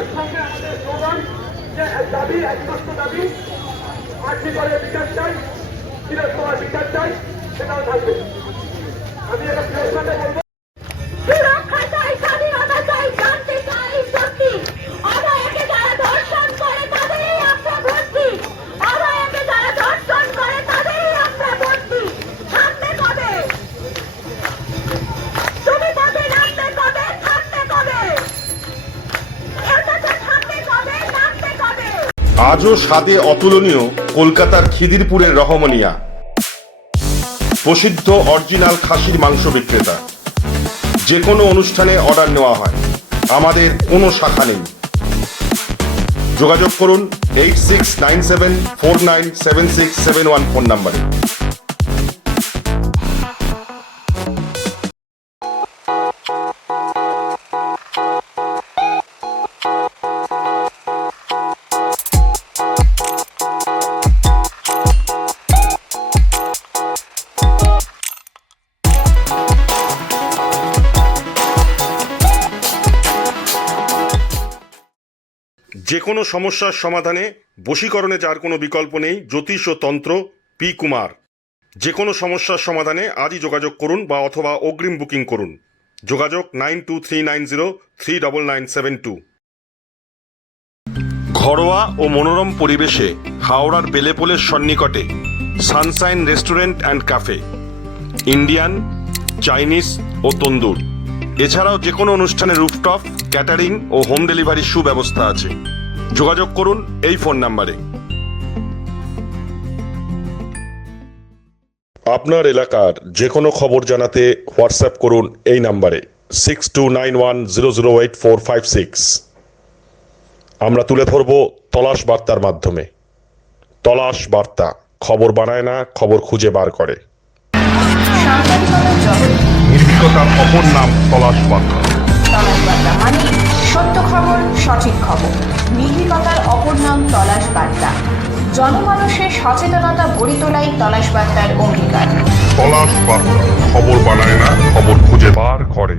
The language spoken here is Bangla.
তার সঙ্গে আমাদের স্লোগান যে দাবি একমাত্র দাবি আর্জি করে বিচার চাই, চিরস্তমার বিচার চাই, সেটাও থাকবে। আমি এটা প্রেসে বলবো সুরক্ষা চাই, স্বাধীনতা চাই, শান্তি চাই, শক্তি। অভয়কে যারা ধর্ষণ করে তাদেরই আমরা ভর্তি, অভয়কে যারা ধর্ষণ করে তাদেরই আমরা ভর্তি। থামতে কবে? তুমি পথে নামতে কবে? থামতে কবে? এটা তো থামতে কবে, নামতে কবে? আজও স্বাদে অতুলনীয় কলকাতার খিদিরপুরের রহমনিয়া, প্রসিদ্ধ অরিজিনাল খাসির মাংস বিক্রেতা। যে কোনো অনুষ্ঠানে অর্ডার নেওয়া হয়, আমাদের কোনো শাখা নেই। যোগাযোগ করুন 8697497671 ফোন নাম্বারে। যে কোনো সমস্যার সমাধানে বশীকরণে যার কোনো বিকল্প নেই, জ্যোতিষ ও তন্ত্র পি কুমার। যে কোনো সমস্যার সমাধানে আজই যোগাযোগ করুন বা অথবা অগ্রিম বুকিং করুন। যোগাযোগ 9239039972। ঘরোয়া ও মনোরম পরিবেশে হাওড়ার বেলেপোলের সন্নিকটে sunshine restaurant and cafe, Indian, Chinese ও তন্দুর। এছাড়াও যে কোনো অনুষ্ঠানে রুফটপ, ক্যাটারিং ও হোম ডেলিভারির সুব্যবস্থা আছে। যোগাযোগ করুন এই ফোন নাম্বারে। আপনার এলাকার যে কোনো খবর জানাতে হোয়াটসঅ্যাপ করুন এই নাম্বারে 6291008456। আমরা তুলে ধরব তলাশ বার্তার মাধ্যমে। তলাশ বার্তা, খবর বানায় না, খবর খুঁজে বার করে। নির্ভীকতার অপর নাম তলাশ বার্তা। তলাশ বার্তা মানে সত্য খবর, সঠিক খবর। নির্ভীকতার অপর নাম তলাশ বার্তা। জনমানুষের সচেতনতা গড়ে তোলাই তলাশ বার্তার অঙ্গীকার। তলাশ বার্তা, খবর বানায় না, খবর খুঁজে বার করে।